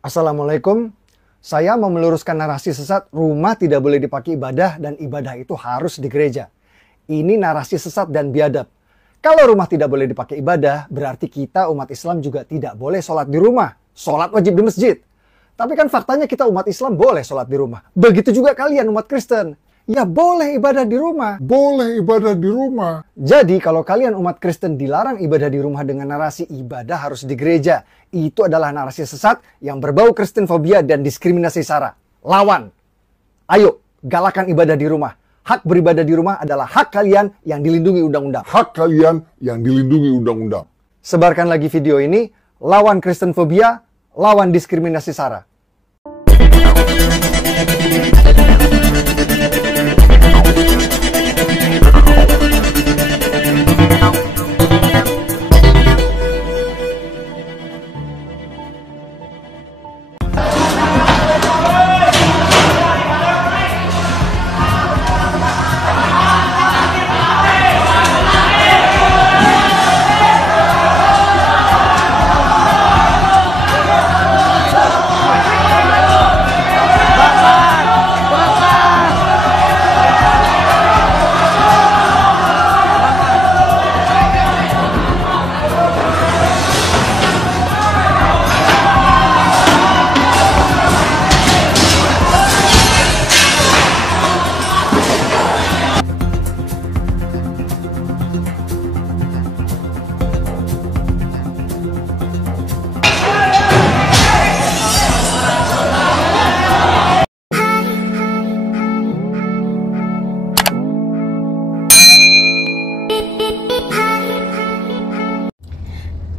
Assalamualaikum. Saya mau meluruskan narasi sesat rumah tidak boleh dipakai ibadah dan ibadah itu harus di gereja. Ini narasi sesat dan biadab. Kalau rumah tidak boleh dipakai ibadah, berarti kita umat Islam juga tidak boleh sholat di rumah. Sholat wajib di masjid. Tapi kan faktanya kita umat Islam boleh sholat di rumah. Begitu juga kalian umat Kristen. Ya boleh ibadah di rumah. Boleh ibadah di rumah. Jadi kalau kalian umat Kristen dilarang ibadah di rumah dengan narasi ibadah harus di gereja, itu adalah narasi sesat yang berbau Kristenfobia dan diskriminasi SARA. Lawan. Ayo, galakan ibadah di rumah. Hak beribadah di rumah adalah hak kalian yang dilindungi undang-undang. Hak kalian yang dilindungi undang-undang. Sebarkan lagi video ini, lawan Kristenfobia, lawan diskriminasi SARA.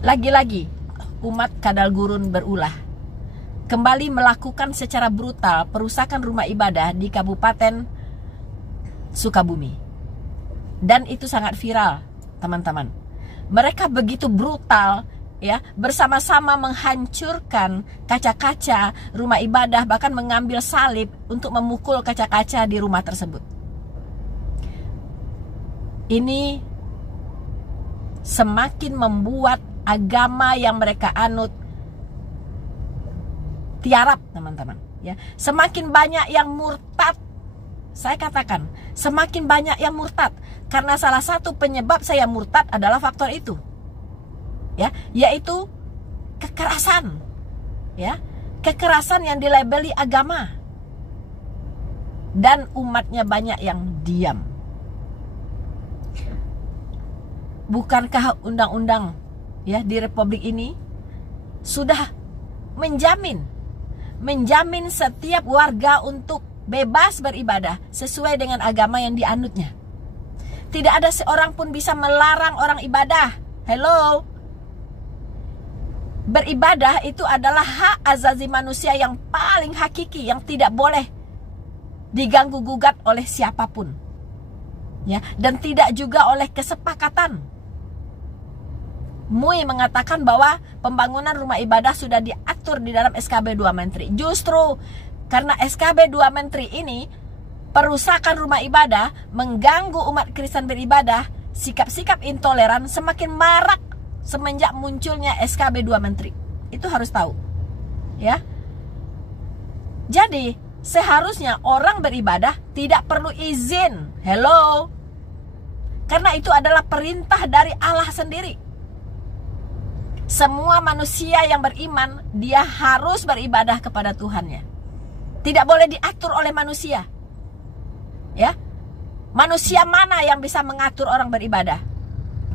Lagi-lagi, umat Kadal Gurun berulah. Kembali melakukan secara brutal perusakan rumah ibadah di Kabupaten Sukabumi. Dan itu sangat viral, teman-teman. Mereka begitu brutal, ya, bersama-sama menghancurkan kaca-kaca rumah ibadah, bahkan mengambil salib untuk memukul kaca-kaca di rumah tersebut. Ini semakin membuat agama yang mereka anut tiarap, teman-teman, ya. Semakin banyak yang murtad. Saya katakan, semakin banyak yang murtad karena salah satu penyebab saya murtad adalah faktor itu. Ya, yaitu kekerasan. Ya, kekerasan yang dilabeli agama. Dan umatnya banyak yang diam. Bukankah undang-undang, ya, di Republik ini sudah menjamin setiap warga untuk bebas beribadah sesuai dengan agama yang dianutnya. Tidak ada seorang pun bisa melarang orang ibadah. Hello. Beribadah itu adalah hak azazi manusia yang paling hakiki, yang tidak boleh diganggu gugat oleh siapapun. Ya, dan tidak juga oleh kesepakatan. MUI mengatakan bahwa pembangunan rumah ibadah sudah diatur di dalam SKB 2 Menteri. Justru karena SKB 2 Menteri ini, perusakan rumah ibadah mengganggu umat Kristen beribadah, sikap-sikap intoleran semakin marak semenjak munculnya SKB 2 Menteri. Itu harus tahu. Ya. Jadi, seharusnya orang beribadah tidak perlu izin. Hello. Karena itu adalah perintah dari Allah sendiri. Semua manusia yang beriman, dia harus beribadah kepada Tuhannya. Tidak boleh diatur oleh manusia. Ya. Manusia mana yang bisa mengatur orang beribadah?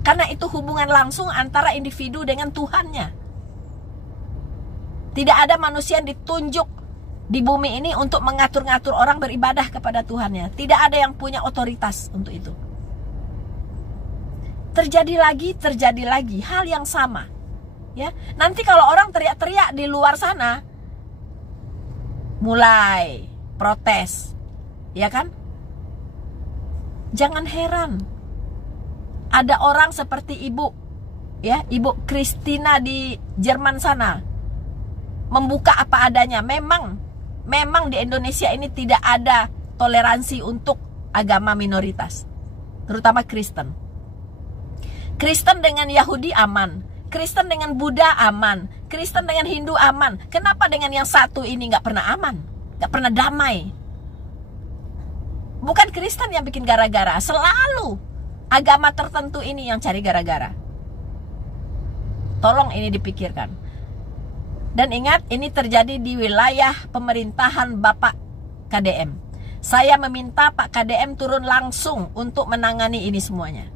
Karena itu hubungan langsung antara individu dengan Tuhannya. Tidak ada manusia yang ditunjuk di bumi ini untuk mengatur-ngatur orang beribadah kepada Tuhannya. Tidak ada yang punya otoritas untuk itu. Terjadi lagi hal yang sama. Ya, nanti kalau orang teriak-teriak di luar sana, mulai protes, ya kan? Jangan heran, ada orang seperti ibu, ya, Ibu Christina di Jerman sana, membuka apa adanya. Memang di Indonesia ini tidak ada toleransi untuk agama minoritas, terutama Kristen. Kristen dengan Yahudi aman. Kristen dengan Buddha aman, Kristen dengan Hindu aman. Kenapa dengan yang satu ini nggak pernah aman, nggak pernah damai? Bukan Kristen yang bikin gara-gara, selalu agama tertentu ini yang cari gara-gara. Tolong ini dipikirkan. Dan ingat, ini terjadi di wilayah pemerintahan Bapak KDM. Saya meminta Pak KDM turun langsung untuk menangani ini semuanya.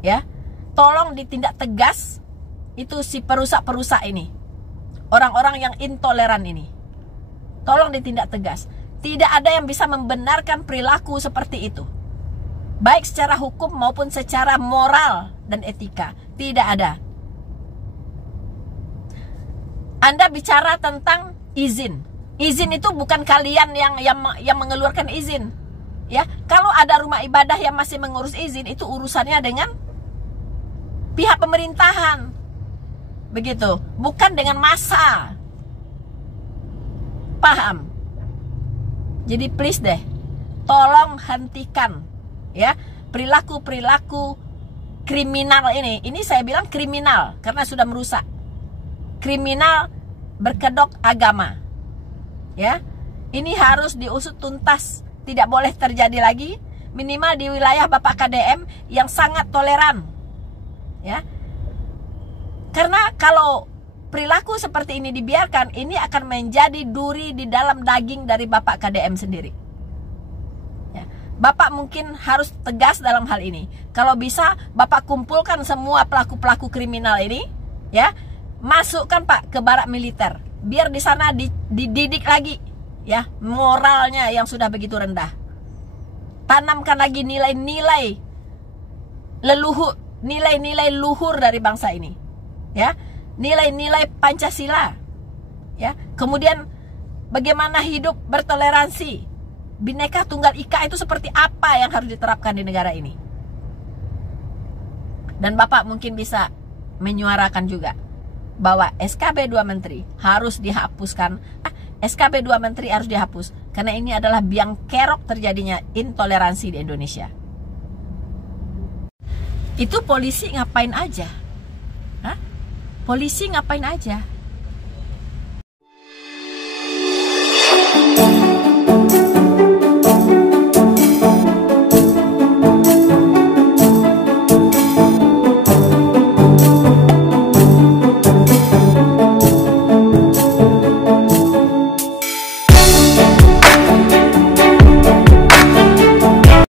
Ya, tolong ditindak tegas itu si perusak-perusak ini. Orang-orang yang intoleran ini. Tolong ditindak tegas. Tidak ada yang bisa membenarkan perilaku seperti itu. Baik secara hukum maupun secara moral dan etika. Tidak ada. Anda bicara tentang izin. Izin itu bukan kalian yang mengeluarkan izin. Ya, kalau ada rumah ibadah yang masih mengurus izin, itu urusannya dengan pihak pemerintahan. Begitu, bukan dengan massa. Paham? Jadi please deh, tolong hentikan ya perilaku-perilaku kriminal ini. Ini saya bilang kriminal karena sudah merusak. Kriminal berkedok agama. Ya, ini harus diusut tuntas, tidak boleh terjadi lagi, minimal di wilayah Bapak KDM yang sangat toleran, ya. Karena kalau perilaku seperti ini dibiarkan, ini akan menjadi duri di dalam daging dari Bapak KDM sendiri. Ya. Bapak mungkin harus tegas dalam hal ini. Kalau bisa, Bapak kumpulkan semua pelaku-pelaku kriminal ini, ya, masukkan Pak ke barak militer. Biar di sana dididik lagi ya moralnya yang sudah begitu rendah. Tanamkan lagi nilai-nilai leluhur, nilai-nilai luhur dari bangsa ini. Ya, nilai-nilai Pancasila. Ya, kemudian bagaimana hidup bertoleransi. Bhinneka Tunggal Ika itu seperti apa yang harus diterapkan di negara ini. Dan Bapak mungkin bisa menyuarakan juga bahwa SKB 2 Menteri harus dihapuskan. SKB 2 Menteri harus dihapus karena ini adalah biang kerok terjadinya intoleransi di Indonesia. Itu polisi ngapain aja? Polisi ngapain aja?